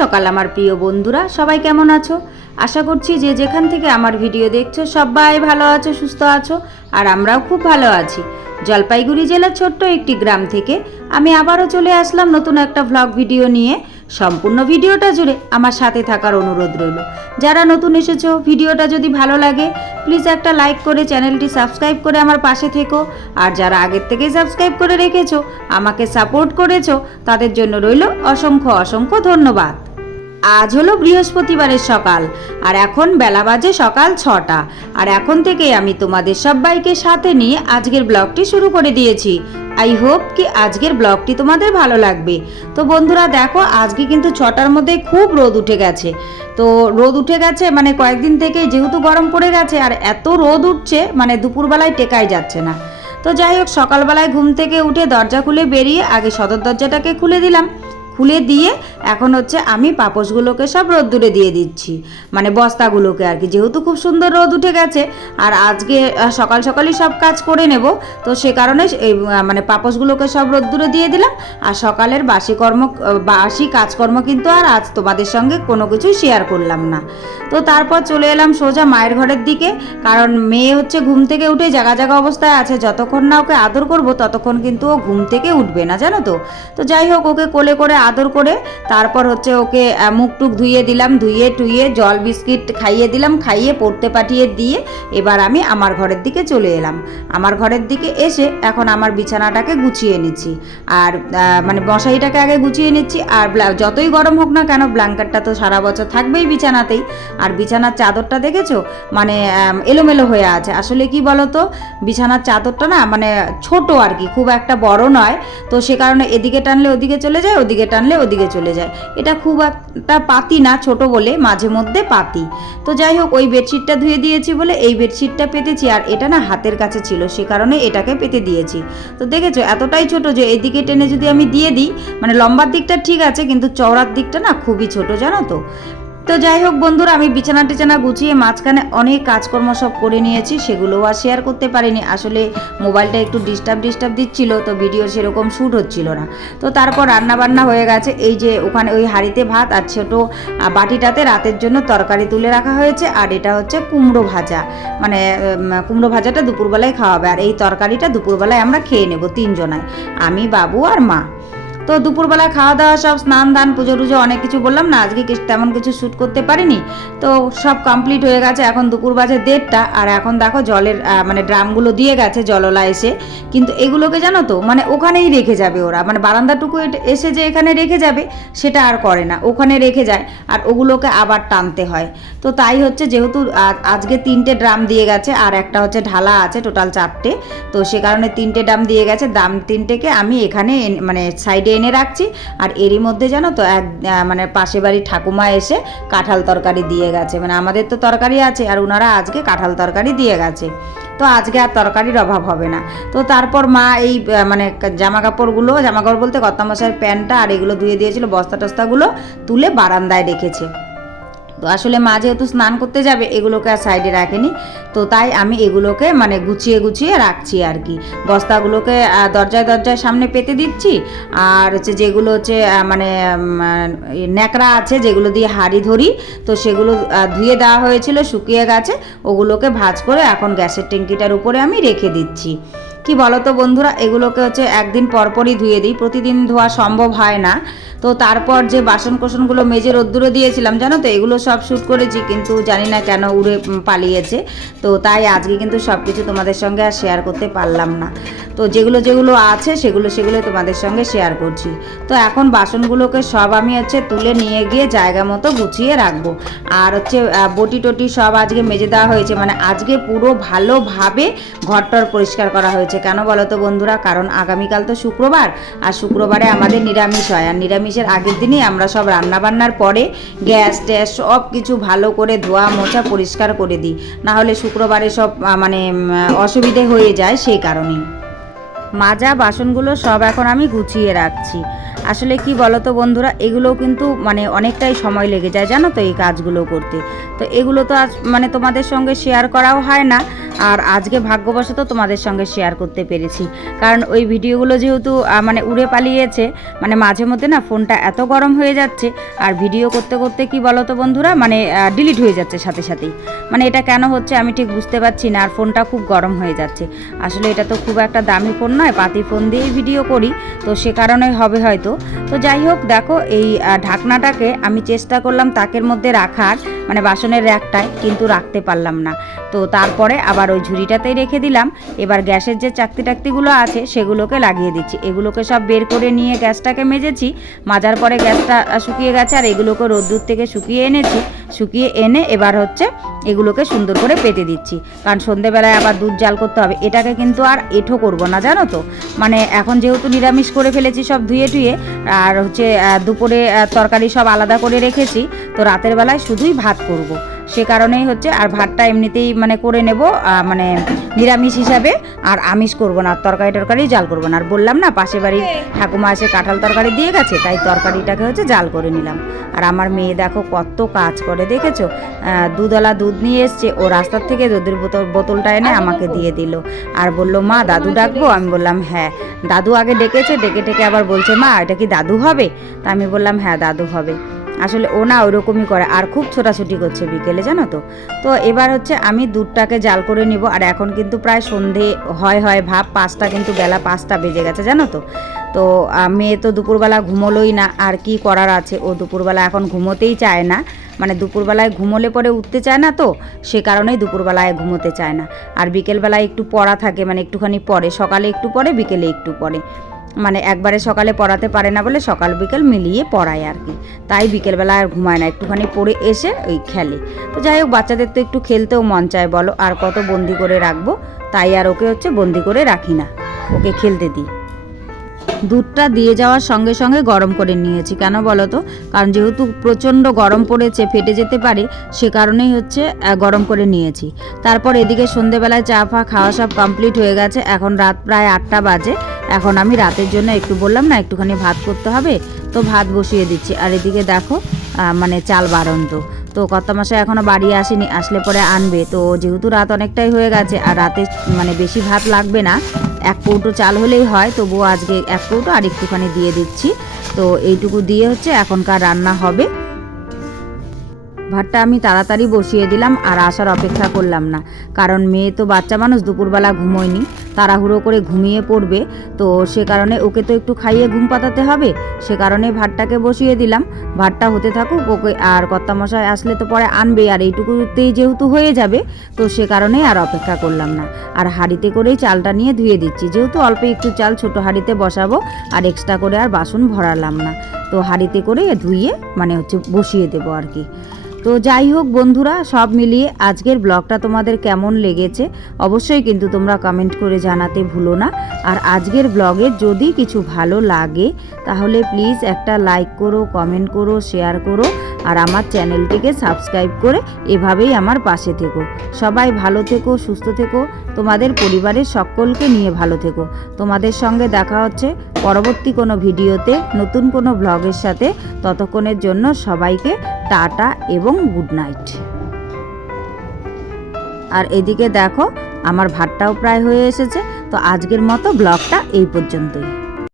সকাল আমার প্রিয় বন্ধুরা। সবাই কেমন আছো? আশা করছি যে যেখান থেকে আমার ভিডিও দেখছ সবাই ভালো আছো, সুস্থ আছো, আর আমরাও খুব ভালো আছি। জলপাইগুড়ি জেলার ছোট্ট একটি গ্রাম থেকে আমি আবারও চলে আসলাম নতুন একটা ভ্লগ ভিডিও নিয়ে। সম্পূর্ণ ভিডিওটা জুড়ে আমার সাথে থাকার অনুরোধ রইল। যারা নতুন এসেছ, ভিডিওটা যদি ভালো লাগে প্লিজ একটা লাইক করে চ্যানেলটি সাবস্ক্রাইব করে আমার পাশে থেকো। আর যারা আগের থেকেই সাবস্ক্রাইব করে রেখেছো, আমাকে সাপোর্ট করেছ, তাদের জন্য রইল অসংখ্য অসংখ্য ধন্যবাদ। আজ হলো বৃহস্পতিবারের সকাল, আর এখন বেলা বাজে সকাল ছটা। আর এখন থেকেই আমি তোমাদের সবাইকে সাথে নিয়ে আজকের ব্লগটি শুরু করে দিয়েছি। আই হোপ কি আজকের ব্লগটি তোমাদের ভালো লাগবে। তো বন্ধুরা, দেখো, আজকে কিন্তু ছটার মধ্যে খুব রোদ উঠে গেছে। তো রোদ উঠে গেছে মানে কয়েকদিন থেকে যেহেতু গরম পড়ে গেছে, আর এত রোদ উঠছে মানে দুপুরবেলায় টেকাই যাচ্ছে না। তো যাই হোক, সকালবেলায় ঘুম থেকে উঠে দরজা খুলে বেরিয়ে আগে সদর দরজাটাকে খুলে দিলাম। খুলে দিয়ে এখন হচ্ছে আমি পাপোশগুলোকে সব রোদ্দুরে দিয়ে দিচ্ছি। মানে বস্তাগুলোকে আর কি। যেহেতু খুব সুন্দর রোদ উঠে গেছে, আর আজকে সকাল সকালই সব কাজ করে নেব, তো সে কারণে এই মানে পাপোশগুলোকে সব রোদ্দুরে দিয়ে দিলাম। আর সকালের বাসি কর্ম বাসি কাজকর্ম কিন্তু আর আজ তোমাদের সঙ্গে কোনো কিছুই শেয়ার করলাম না। তো তারপর চলে এলাম সোজা মায়ের ঘরের দিকে, কারণ মেয়ে হচ্ছে ঘুম থেকে উঠে জাগা জাগা অবস্থায় আছে। যতক্ষণ না ওকে আদর করব, ততক্ষণ কিন্তু ও ঘুম থেকে উঠবে না, জানো তো? তো যাই হোক, ওকে কোলে করে আদর করে, তারপর হচ্ছে ওকে মুখ টুক ধুইয়ে দিলাম ধুইয়ে টুইয়ে জল বিস্কিট খাইয়ে দিলাম, খাইয়ে পড়তে পাঠিয়ে দিয়ে এবার আমি আমার ঘরের দিকে চলে এলাম। আমার ঘরের দিকে এসে এখন আমার বিছানাটাকে গুছিয়ে নিচ্ছি। আর মানে মশারিটাকে আগে গুছিয়ে নিচ্ছি। আর যতই গরম হোক না কেন, ব্ল্যাঙ্কেটটা তো সারা বছর থাকবেই বিছানাতেই। আর বিছানার চাদরটা দেখেছ? মানে এলোমেলো হয়ে আছে। আসলে কি বলতো? বিছানার চাদরটা না মানে ছোট আর কি, খুব একটা বড় নয়। তো সে কারণে এদিকে টানলে ওদিকে চলে যায়, ওদিকে টানলে ওদিকে চলে যায়। এটা খুব একটা পাতি না, ছোট বলে, মাঝে মধ্যে পাতি। তো যাই হোক, ওই বেডশিটটা ধুয়ে দিয়েছি বলে এই বেডশিটটা পেতেছি আর এটা না হাতের কাছে ছিল, সে কারণে এটাকে পেতে দিয়েছি। তো দেখেছ, এতটাই ছোট যে এদিকে টেনে যদি আমি দিয়ে দিই মানে লম্বার দিকটা ঠিক আছে, কিন্তু চওড়ার দিকটা না খুবই ছোট, জানো তো? তো যাই হোক বন্ধুরা, আমি বিছানা টিছানা গুছিয়ে মাঝখানে অনেক কাজকর্ম সব করে নিয়েছি, সেগুলোও আর শেয়ার করতে পারিনি। আসলে মোবাইলটা একটু ডিস্টার্ব ডিস্টার্ব দিচ্ছিল, তো ভিডিও সেরকম শ্যুট হচ্ছিল না। তো তারপর রান্না বান্না হয়ে গেছে, এই যে ওখানে ওই হাঁড়িতে ভাত আর ছোট বাটিটাতে রাতের জন্য তরকারি তুলে রাখা হয়েছে, আর এটা হচ্ছে কুমড়ো ভাজা। মানে কুমড়ো ভাজাটা দুপুরবেলায় খাওয়াবে আর এই তরকারিটা দুপুরবেলায় আমরা খেয়ে নেব তিনজনায়, আমি, বাবু আর মা। তো দুপুরবেলা খাওয়া দাওয়া সব স্নান, দান, পুজো, টুজো, অনেক কিছু বললাম না, আজকে তেমন কিছু শ্যুট করতে পারিনি। তো সব কমপ্লিট হয়ে গেছে, এখন দুপুর বাজে দেড়টা, আর এখন দেখো জলের মানে ড্রামগুলো দিয়ে গেছে, জললা এসে। কিন্তু এগুলোকে জানো তো মানে ওখানেই রেখে যাবে ওরা। মানে বারান্দাটুকু এসে যে এখানে রেখে যাবে, সেটা আর করে না। ওখানে রেখে যায়, আর ওগুলোকে আবার টানতে হয়। তো তাই হচ্ছে যেহেতু আজকে তিনটে ড্রাম দিয়ে গেছে, আর একটা হচ্ছে ঢালা আছে, টোটাল চারটে। তো সে কারণে তিনটে ড্রাম দিয়ে গেছে। দাম তিনটেকে আমি এখানে মানে সাইডে এনে রাখছি। আর এরই মধ্যে জানো তো, এক মানে পাশে বাড়ির ঠাকুমা এসে কাঁঠাল তরকারি দিয়ে গেছে। মানে আমাদের তো তরকারি আছে, আর ওনারা আজকে কাঁঠাল তরকারি দিয়ে গেছে। তো আজকে আর তরকারির অভাব হবে না। তো তারপর মা এই মানে জামা কাপড়গুলো জামা কাপড় বলতে কত্তামশাইয়ের প্যান্টটা আর এগুলো ধুয়ে দিয়েছিল, বস্তা টস্তাগুলো তুলে বারান্দায় রেখেছে। তো আসলে মা যেহেতু স্নান করতে যাবে, এগুলোকে আর সাইডে রাখেনি। তো তাই আমি এগুলোকে মানে গুছিয়ে গুছিয়ে রাখছি আর কি। বস্তাগুলোকে দরজায় দরজায় সামনে পেতে দিচ্ছি। আর হচ্ছে যেগুলো হচ্ছে মানে ন্যাকড়া আছে, যেগুলো দিয়ে হাঁড়ি ধরি, তো সেগুলো ধুয়ে দেওয়া হয়েছিল, শুকিয়ে গেছে, ওগুলোকে ভাজ করে এখন গ্যাসের ট্যাঙ্কিটার উপরে আমি রেখে দিচ্ছি। কি বলো তো বন্ধুরা, এগুলোকে হচ্ছে একদিন পরপরই ধুয়ে দিই, প্রতিদিন ধোয়া সম্ভব হয় না। তো তারপর যে বাসন কোসনগুলো মেজে রোদ্দুরে দিয়েছিলাম, জানো তো, এগুলো সব শ্যুট করেছি, কিন্তু জানি না কেন উড়ে পালিয়েছে। তো তাই আজকে কিন্তু সব কিছু তোমাদের সঙ্গে আর শেয়ার করতে পারলাম না। তো যেগুলো যেগুলো আছে, সেগুলো সেগুলো তোমাদের সঙ্গে শেয়ার করছি। তো এখন বাসনগুলোকে সব আমি হচ্ছে তুলে নিয়ে গিয়ে জায়গা মতো গুছিয়ে রাখব। আর হচ্ছে বটি টটি সব আজকে মেজে দেওয়া হয়েছে মানে আজকে পুরো ভালোভাবে ঘরটর পরিষ্কার করা হয়েছে। কেন বলো তো বন্ধুরা? কারণ আগামীকাল তো শুক্রবার, আর শুক্রবারে আমাদের নিরামিষ হয়। আর নিরামিষের আগের দিনই আমরা সব রান্নাবান্নার পরে গ্যাস ট্যাস সব কিছু ভালো করে ধোয়া মোছা পরিষ্কার করে দিই। না হলে শুক্রবারে সব মানে অসুবিধে হয়ে যায় সেই কারণেই। মাজা বাসনগুলো সব এখন আমি গুছিয়ে রাখছি। আসলে কি বলো তো বন্ধুরা এগুলো কিন্তু মানে অনেকটাই সময় লেগে যায় জানো তো এই কাজগুলো করতে। তো এগুলো তো আজ মানে তোমাদের সঙ্গে শেয়ার করাও হয় না। আর আজকে ভাগ্যবশত তোমাদের সঙ্গে শেয়ার করতে পেরেছি। কারণ ওই ভিডিওগুলো যেহেতু মানে উড়ে পালিয়েছে মানে মাঝে মধ্যে না ফোনটা এত গরম হয়ে যাচ্ছে, আর ভিডিও করতে করতে কি বলো তো বন্ধুরা মানে ডিলিট হয়ে যাচ্ছে সাথে সাথেই। মানে এটা কেন হচ্ছে আমি ঠিক বুঝতে পারছি না, আর ফোনটা খুব গরম হয়ে যাচ্ছে। আসলে এটা তো খুব একটা দামি ফোন নয়, পাতি ফোন দিয়েই ভিডিও করি, তো সে কারণে হবে হয়তো। তো যাই হোক, দেখো এই ঢাকনাটাকে আমি চেষ্টা করলাম তাকের মধ্যে রাখার মানে বাসনের র্যাকটায়, কিন্তু রাখতে পারলাম না। তো তারপরে আবার ওই ঝুড়িটাতেই রেখে দিলাম। এবার গ্যাসের যে চাকতি টাকতিগুলো আছে, সেগুলোকে লাগিয়ে দিচ্ছি। এগুলোকে সব বের করে নিয়ে গ্যাসটাকে মেজেছি। মাজার পরে গ্যাসটা শুকিয়ে গেছে, আর এগুলোকে রোদ্দুর থেকে শুকিয়ে এনেছি। শুকিয়ে এনে এবার হচ্ছে এগুলোকে সুন্দর করে পেতে দিচ্ছি। কারণ সন্ধেবেলায় আবার দুধ জাল করতে হবে। এটাকে কিন্তু আর এঠো করব না, জানো তো? মানে এখন যেহেতু নিরামিষ করে ফেলেছি সব ধুয়ে টুয়ে, আর হচ্ছে দুপুরে তরকারি সব আলাদা করে রেখেছি, তো রাতের বেলায় শুধুই ভাত করব। সে কারণেই হচ্ছে আর ভাতটা এমনিতেই মানে করে নেব মানে নিরামিষ হিসাবে আর আমিষ করব না আর তরকারি টরকারি জাল করব না। আর বললাম না পাশে বাড়ির ঠাকুমা এসে কাঁঠাল তরকারি দিয়ে গেছে তাই তরকারিটাকে হচ্ছে জাল করে নিলাম। আর আমার মেয়ে দেখো কত কাজ করে দেখেছ? দুধওয়ালা দুধ নিয়ে এসছে ও রাস্তার থেকে দুধের বোতল বোতলটা এনে আমাকে দিয়ে দিল। আর বলল মা দাদু ডাকবো? আমি বললাম হ্যাঁ। দাদু আগে ডেকেছে ডেকে ডেকে আবার বলছে মা এটা কি দাদু হবে? তা আমি বললাম হ্যাঁ দাদু হবে। আসলে ও না ওরকমই করে, আর খুব ছোটাছুটি করছে বিকেলে, জানো তো? তো এবার হচ্ছে আমি দুধটাকে জাল করে নিব, আর এখন কিন্তু প্রায় সন্ধে, হয় হয় ভাব, পাঁচটা কিন্তু বেলা পাঁচটা বেজে গেছে, জানো তো? তো মেয়ে তো দুপুরবেলা ঘুমোলোই না, আর কি করার আছে? ও দুপুরবেলা এখন ঘুমোতেই চায় না মানে দুপুরবেলায় ঘুমোলে পরে উঠতে চায় না তো, সে কারণেই দুপুরবেলায় ঘুমোতে চায় না। আর বিকেলবেলায় একটু পড়া থাকে মানে একটুখানি পরে সকালে একটু পরে বিকেলে একটু পরে মানে একবারে সকালে পড়াতে পারে না বলে সকাল বিকেল মিলিয়ে পড়ায় আর কি। তাই বিকেলবেলা আর ঘুমায় না, একটুখানি পড়ে এসে ওই খেলে। তো যাই হোক, বাচ্চাদের তো একটু খেলতেও মন চায়, বলো আর কত বন্দি করে রাখব? তাই আর ওকে হচ্ছে বন্দি করে রাখি না, ওকে খেলতে দিই। দুধটা দিয়ে যাওয়ার সঙ্গে সঙ্গে গরম করে নিয়েছি, কেন বলো তো? কারণ যেহেতু প্রচণ্ড গরম পড়েছে, ফেটে যেতে পারে, সে কারণেই হচ্ছে গরম করে নিয়েছি। তারপর এদিকে সন্ধেবেলায় চা ফা খাওয়া সব কমপ্লিট হয়ে গেছে, এখন রাত প্রায় আটটা বাজে। এখন আমি রাতের জন্য একটু বললাম না, একটুখানি ভাত করতে হবে, তো ভাত বসিয়ে দিচ্ছি। আর এদিকে দেখো মানে চাল বাড়ন্ত। তো কত মাসে এখনও বাড়ি আসেনি, আসলে পরে আনবে। তো যেহেতু রাত অনেকটাই হয়ে গেছে, আর রাতে মানে বেশি ভাত লাগবে না, এক কৌটো চাল হলেই হয়, তবুও আজকে এক কৌটো আর একটুখানি দিয়ে দিচ্ছি। তো এইটুকু দিয়ে হচ্ছে এখনকার রান্না হবে। ভাতটা আমি তাড়াতাড়ি বসিয়ে দিলাম আর আসার অপেক্ষা করলাম না। কারণ মেয়ে তো বাচ্চা মানুষ, দুপুরবেলা ঘুমোয়নি। তাড়াহুড়ো করে ঘুমিয়ে পড়বে। তো সে কারণে ওকে তো একটু খাইয়ে ঘুম পাতাতে হবে। সে কারণে ভাতটাকে বসিয়ে দিলাম। ভাতটা হতে থাকুক, ওকে আর কর্তামশাই আসলে তো পরে আনবে আর এইটুকুতেই যেহেতু হয়ে যাবে, তো সে কারণেই আর অপেক্ষা করলাম না। আর হাঁড়িতে করেই চালটা নিয়ে ধুয়ে দিচ্ছি। যেহেতু অল্প একটু চাল ছোট হাঁড়িতে বসাবো আর এক্সট্রা করে আর বাসন ভরালাম না। তো হাঁড়িতে করে ধুয়ে মানে হচ্ছে বসিয়ে দেবো আর কি। তো যাই হোক বন্ধুরা, সব মিলিয়ে আজকের ব্লগটা তোমাদের কেমন লেগেছে অবশ্যই কিন্তু তোমরা কমেন্ট করে জানাতে ভুলো না। আর আজকের ব্লগে যদি কিছু ভালো লাগে, তাহলে প্লিজ একটা লাইক করো কমেন্ট করো শেয়ার করো। আর আমার চ্যানেলটিকে সাবস্ক্রাইব করে এভাবেই আমার পাশে থেকো। সবাই ভালো থেকো, সুস্থ থেকো। তোমাদের পরিবারের সকলকে নিয়ে ভালো থেকো। তোমাদের সঙ্গে দেখা হচ্ছে পরবর্তী কোনো ভিডিওতে, নতুন কোনো ব্লগের সাথে। ততক্ষণের জন্য সবাইকে টাটা এবং গুড নাইট। আর এদিকে দেখো, আমার ভাতটাও প্রায় হয়ে এসেছে। তো আজকের মতো ব্লগটা এই পর্যন্তই।